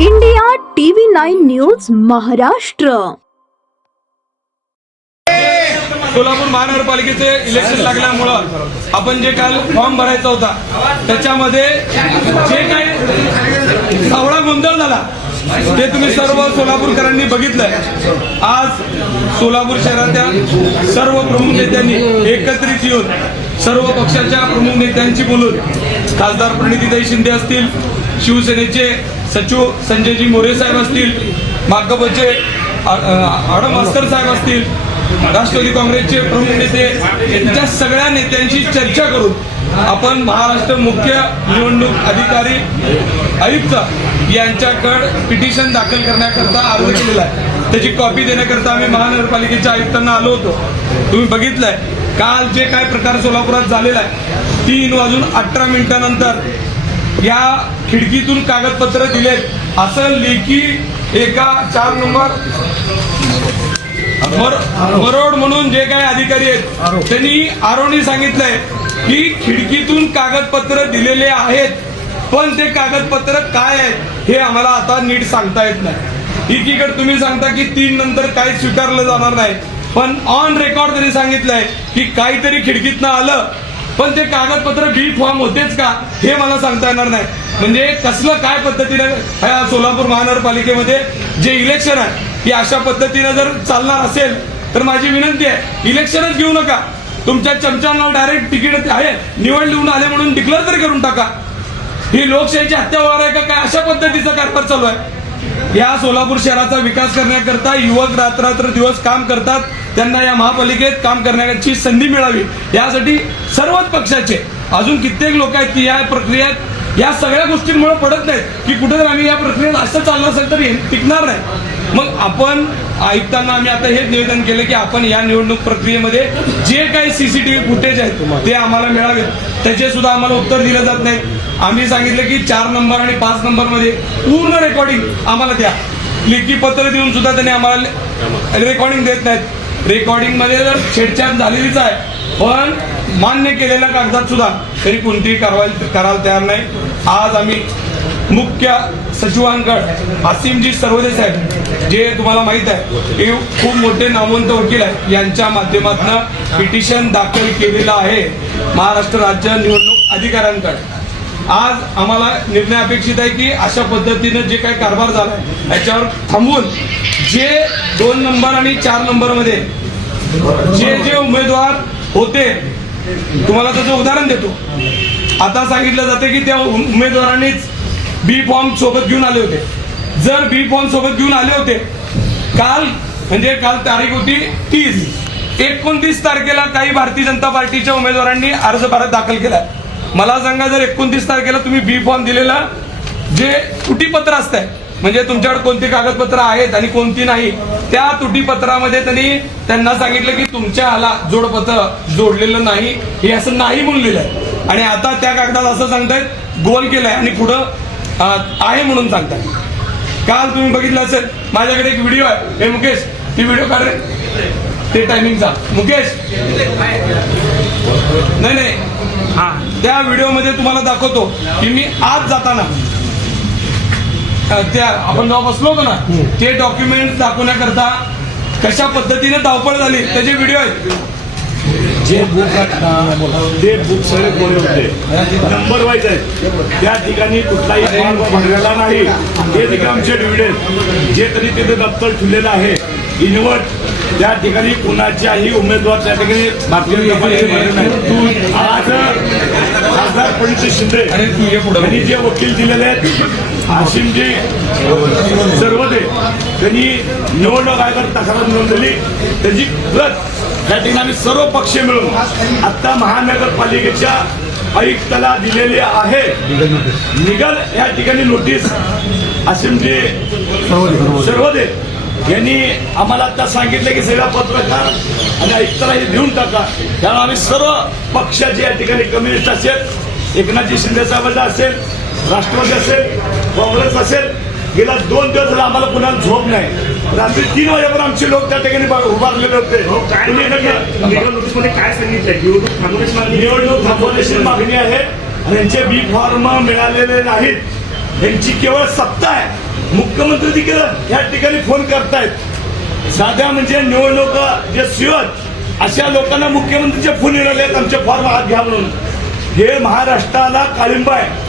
India TV 9 news Maharashtra. Solapur महानगरपालिकेचे election लागल्यामुळं आपण जे काल फॉर्म भरायचा होता त्याच्यामध्ये जे काही सावळा गोंधळ झाला ते तुम्ही सर्व सोलापूरकरांनी बघितलंय. आज सोलापूर शहराच्या सर्व प्रमुख नेत्यांनी एकत्रित येऊन सर्व पक्षाच्या प्रमुख नेत्यांची बोलून खासदार प्रणितीताई शिंदे असतील, शिवसेनेचे सचिव संजयजी मोरे साहेब असतील, भाकपचे आडम मास्तर साहेब असतील, राष्ट्रवादी काँग्रेसचे प्रमुख नेते यांच्या सगळ्या नेत्यांशी चर्चा करून आपण महाराष्ट्र मुख्य निवडणूक अधिकारी आयुक्त यांच्याकडे पिटिशन दाखल करण्याकरता अर्ज केलेला आहे. त्याची कॉपी देण्याकरता आम्ही महानगरपालिकेच्या आयुक्तांना आलो होतो. तुम्ही बघितलंय काल जे काय प्रकार सोलापुरात झालेला आहे. 3:18 या खिडकीतून कागदपत्र दिलेत असं लेखी एका 4 नंबर मरोड म्हणून जे काही अधिकारी आहेत त्यांनी आरोनी सांगितलंय की खिडकीतून कागदपत्र दिलेले आहेत, पण ते कागदपत्र काय आहेत हे आम्हाला आता नीट सांगता येत नाही. एकीकडे तुम्ही सांगता की 3 नंतर काही स्वीकारलं जाणार नाही, पण ऑन रेकॉर्ड त्यांनी सांगितलंय की काहीतरी खिडकीतनं आलं, पण ते कागदपत्र बी फॉर्म होतेच का हे मला सांगता येणार नाही. म्हणजे कसलं काय पद्धतीने सोलापूर महानगरपालिकेमध्ये जे इलेक्शन आहे की अशा पद्धतीने जर चालणार असेल तर माझी विनंती आहे, इलेक्शनच घेऊ नका. तुमच्या चमच्यांना डायरेक्ट तिकीट आहे, निवड लिहून आले म्हणून डिक्लेअर तरी करून टाका. ही लोकशाहीची हत्या होणार आहे का काय? अशा पद्धतीचा कारभार चालू आहे. या सोलापूर शहराचा विकास करण्याकरता युवक रात्र दिवस काम करतात. त्यांना या महापालिकेत काम करण्याची संधी मिळावी यासाठी सर्वच पक्षाचे अजून कित्येक लोक आहेत की या प्रक्रियेत या सगळ्या गोष्टींमुळे पडत नाहीत की कुठेतरी आम्ही या प्रक्रियेत असं चाललं असेल तर टिकणार नाही. मग आपण आयुक्तांना आम्ही आता हेच निवेदन केलं की आपण या निवडणूक प्रक्रियेमध्ये जे काही सीसीटीव्ही फुटेज आहेत ते आम्हाला मिळावे. त्याचे सुद्धा आम्हाला उत्तर दिलं जात नाही. आम्ही सांगितलं की 4 नंबर आणि 5 नंबर मध्ये पूर्ण रेकॉर्डिंग आम्हाला द्या. लेखी पत्र देऊन सुद्धा त्यांनी आम्हाला रेकॉर्डिंग देत नाहीत. रेकॉर्डिंग मध्ये जर छेडछाड झालेलीच आहे पण मान्य केलेल्या कागदात सुद्धा तरी कोणतीही कारवाई करायला तयार नाही. आज आम्ही मुख्य सचिवांकडे आसिमजी सर्वदे साहेब जे तुम्हाला माहित आहे हे खूप मोठे नामवंत वकील आहेत, यांच्या माध्यमातून पिटिशन दाखल केलेलं आहे महाराष्ट्र राज्य निवडणूक अधिकाऱ्यांकडे. आज आम्हाला निर्णय अपेक्षित आहे की अशा पद्धतीनं जे काही कारभार झालाय याच्यावर थांबवून जे 2 नंबर आणि 4 नंबर मध्ये जे उमेदवार होते, तुम्हाला त्याचं उदाहरण देतो. आता सांगितलं जाते की त्या उमेदवारांनीच बी फॉर्म सोबत घेऊन आले होते. जर बी फॉर्म सोबत घेऊन आले होते काल तारीख होती 30, 29 तारखेला काही भारतीय जनता पार्टीच्या उमेदवारांनी अर्ज दाखल केला. मला सांगा जर 29 तारखेला तुम्ही बी फॉर्म दिलेला जे तुटीपत्र असतंय म्हणजे तुमच्याकडे कोणती कागदपत्र आहेत आणि कोणती नाही, त्या तुटीपत्रामध्ये त्यांना सांगितलं की तुमच्या हाला जोडपत्र जोडलेलं नाही हे असं नाही म्हणलेलं आहे. आणि आता त्या कागदात असं सांगतायत गोल केलंय आणि पुढं आहे म्हणून सांगताय. काल तुम्ही बघितलं असेल माझ्याकडे एक व्हिडिओ आहे. हे मुकेश ती व्हिडिओ काढ रे, ते टायमिंगचा. मुकेश नाही त्या व्हिडिओ मध्ये तुम्हाला दाखवतो की मी आज जाताना त्या आपण जेव्हा बसलो होतो ना ते डॉक्युमेंट दाखवण्याकरता कशा पद्धतीने धावपळ झाली त्याचे व्हिडिओ आहेत. जे ते बुक सगळे कोरे होते, नंबर वाईज आहेत. त्या ठिकाणी कुठलाही फॉर्म भरलेला नाही. ते ठिकाणी आमचे डिव्हिडंड जे तरी तिथे दप्तर ठेवलेलं आहे इनवट त्या ठिकाणी कुणाच्याही उमेदवार त्या ठिकाणी भारतीय जनता पार्टीचे भरले नाही. आज खासदार प्रणिती शिंदे यांनी जे वकील दिलेले आहेत आसिमजी सर्वदे त्यांनी निवडणूक आयोगात तक्रार नोंदवली. त्याची प्रत त्या ठिकाणी सर्व पक्ष मिळून आता महानगरपालिकेच्या आयुक्ताला दिलेली आहे. निगल या ठिकाणी नोटीस आसिमजी सर्वदे यांनी आम्हाला आता सांगितलं की सगळ्या पत्रकार आणि आयुक्ताला हे देऊन टाका. कारण आम्ही सर्व पक्षाचे या ठिकाणी कम्युनिस्ट असेल, एकनाथजी शिंदे साहेबांचा असेल, राष्ट्रवादी असेल, काँग्रेस असेल, गेल्या 2 दिवस झाला आम्हाला कुणाला झोप नाही. रात्री 3 वाजेपर्यंत आमचे लोक त्या ठिकाणी उभारलेले होते. काय लीगल नोटीसमध्ये काय सांगितलंय? निवडणूक थांबवण्याची मागणी निवडणूक थांबवण्याची मागणी आहे आणि यांचे बी फॉर्म मिळालेले नाहीत. यांची केवळ सत्ता आहे. मुख्यमंत्री देखील या ठिकाणी फोन करतायत. साध्या म्हणजे निवडणूक जे शिवत अशा लोकांना मुख्यमंत्रीचे फोन येणार आहेत आमचे फॉर्म हात घ्या म्हणून. हे महाराष्ट्राला काळिंब आहे.